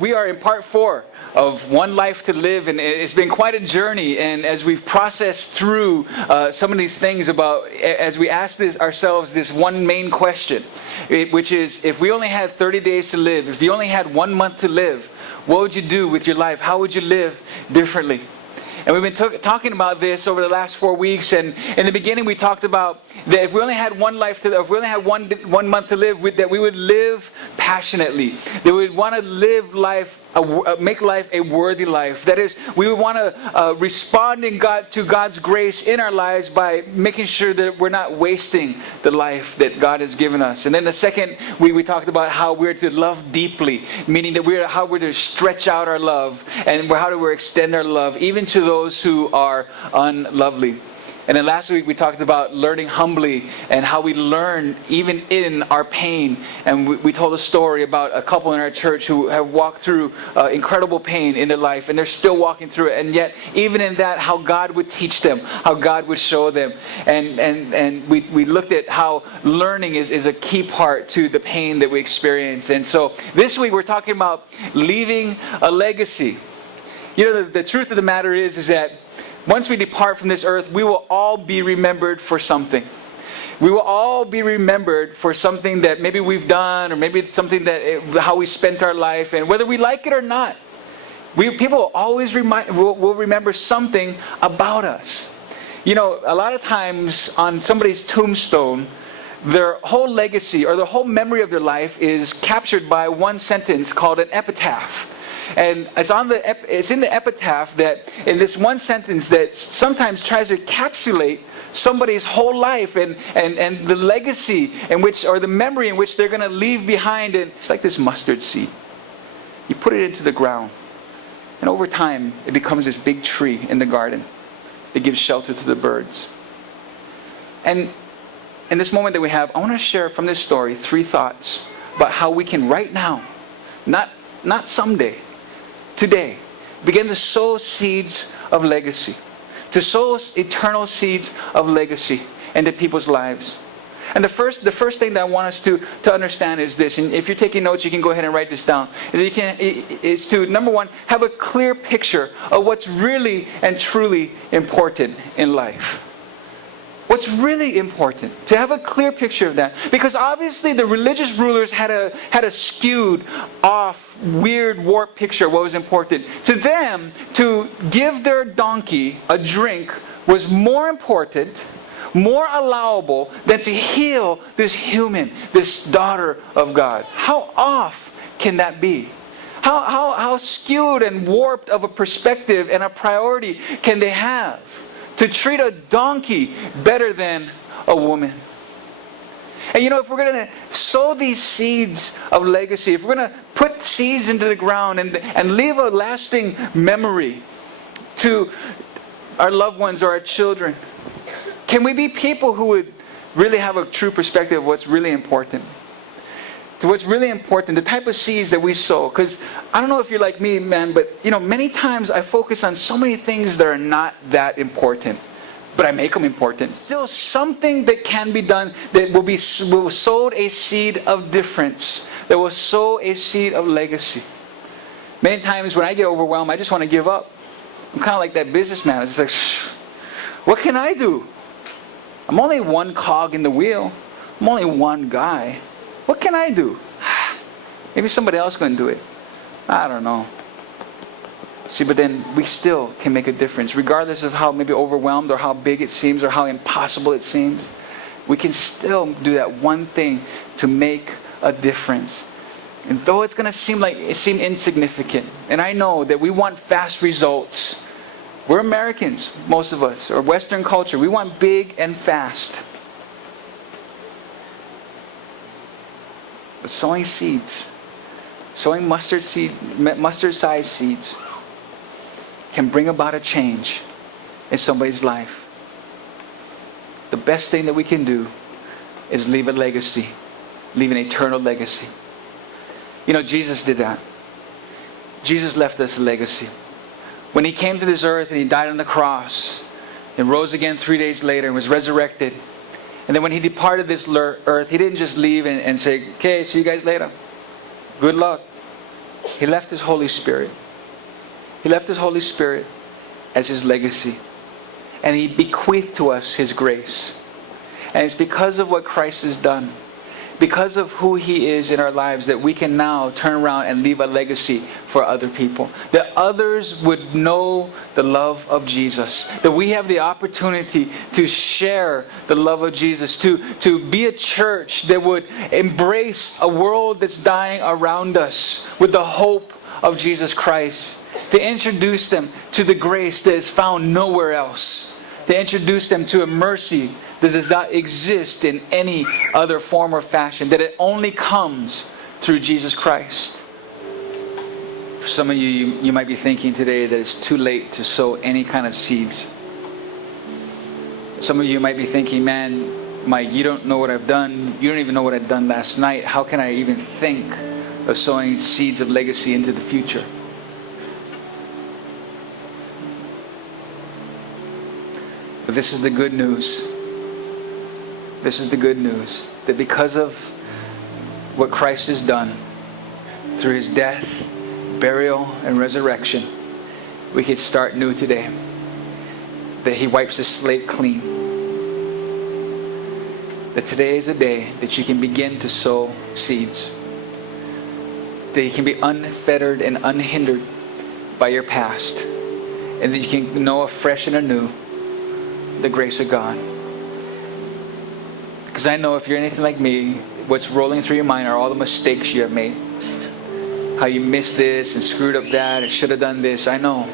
we are in part 4 of One Life to Live, and it's been quite a journey. And as we've processed through some of these things as we ask ourselves this one main question, which is, if we only had 30 days to live, if you only had 1 month to live, what would you do with your life? How would you live differently? And we've been talking about this over the last 4 weeks. And in the beginning, we talked about that if we only had one month to live, that we would live passionately. That we would want to live life, make life a worthy life. That is, we would want to respond to God's grace in our lives by making sure that we're not wasting the life that God has given us. And then the second, we talked about how we're to love deeply, meaning that how we're to stretch out our love, and how we extend our love even to those who are unlovely. And then last week we talked about learning humbly and how we learn even in our pain. And we told a story about a couple in our church who have walked through incredible pain in their life, and they're still walking through it. And yet, even in that, how God would teach them, how God would show them. And we looked at how learning is a key part to the pain that we experience. And so this week we're talking about leaving a legacy. You know, the truth of the matter is that once we depart from this earth, we will all be remembered for something. We will all be remembered for something that maybe we've done, or maybe something how we spent our life, and whether we like it or not. People always will remember something about us. You know, a lot of times on somebody's tombstone, their whole legacy or the whole memory of their life is captured by one sentence called an epitaph. And it's in the epitaph that, in this one sentence, that sometimes tries to encapsulate somebody's whole life and the legacy in which, or the memory in which they're going to leave behind. And it's like this mustard seed. You put it into the ground, and over time it becomes this big tree in the garden. It gives shelter to the birds. And in this moment that we have, I want to share from this story 3 thoughts about how we can right now, not someday, today, begin to sow seeds of legacy. To sow eternal seeds of legacy into people's lives. And the first thing that I want us to understand is this. And if you're taking notes, you can go ahead and write this down. Is to, number one, have a clear picture of what's really and truly important in life. What's really important, to have a clear picture of that. Because obviously the religious rulers had a skewed off, weird, warped picture of what was important. To them, to give their donkey a drink was more important, more allowable, than to heal this human, this daughter of God. How off can that be? How skewed and warped of a perspective and a priority can they have? To treat a donkey better than a woman. And you know, if we're going to sow these seeds of legacy, if we're going to put seeds into the ground and leave a lasting memory to our loved ones or our children, can we be people who would really have a true perspective of what's really important? To what's really important, the type of seeds that we sow. Because I don't know if you're like me, man, but you know, many times I focus on so many things that are not that important, but I make them important. Still something that can be done that will sow a seed of difference, that will sow a seed of legacy. Many times when I get overwhelmed, I just want to give up. I'm kind of like that businessman. It's like, what can I do? I'm only one cog in the wheel. I'm only one guy. What can I do? Maybe somebody else can do it. I don't know. See, but then we still can make a difference. Regardless of how maybe overwhelmed or how big it seems or how impossible it seems, we can still do that one thing to make a difference. And though it's going to seem insignificant, and I know that we want fast results. We're Americans, most of us, or Western culture. We want big and fast. But sowing seeds, sowing mustard-sized seeds, can bring about a change in somebody's life. The best thing that we can do is leave a legacy, leave an eternal legacy. You know, Jesus did that. Jesus left us a legacy. When He came to this earth and He died on the cross and rose again 3 days later and was resurrected, and then when He departed this earth, He didn't just leave and say, okay, see you guys later. Good luck. He left His Holy Spirit. He left His Holy Spirit as His legacy. And He bequeathed to us His grace. And it's because of what Christ has done, because of who He is in our lives, that we can now turn around and leave a legacy for other people. That others would know the love of Jesus. That we have the opportunity to share the love of Jesus. To be a church that would embrace a world that's dying around us with the hope of Jesus Christ. To introduce them to the grace that is found nowhere else. To introduce them to a mercy that does not exist in any other form or fashion. That it only comes through Jesus Christ. For some of you might be thinking today that it's too late to sow any kind of seeds. Some of you might be thinking, man, Mike, you don't know what I've done. You don't even know what I've done last night. How can I even think of sowing seeds of legacy into the future? But this is the good news. This is the good news. That because of what Christ has done, through His death, burial, and resurrection, we can start new today. That He wipes the slate clean. That today is a day that you can begin to sow seeds. That you can be unfettered and unhindered by your past. And that you can know afresh and anew the grace of God. Because I know if you're anything like me, what's rolling through your mind are all the mistakes you have made. How you missed this and screwed up that and should have done this. I know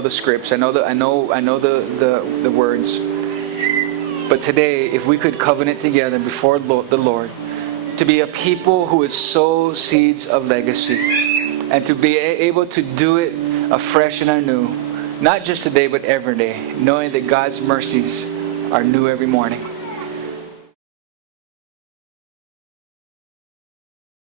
the scripts. I know the words. But today, if we could covenant together before the Lord to be a people who would sow seeds of legacy and to be able to do it afresh and anew, not just today but every day, knowing that God's mercies are new every morning.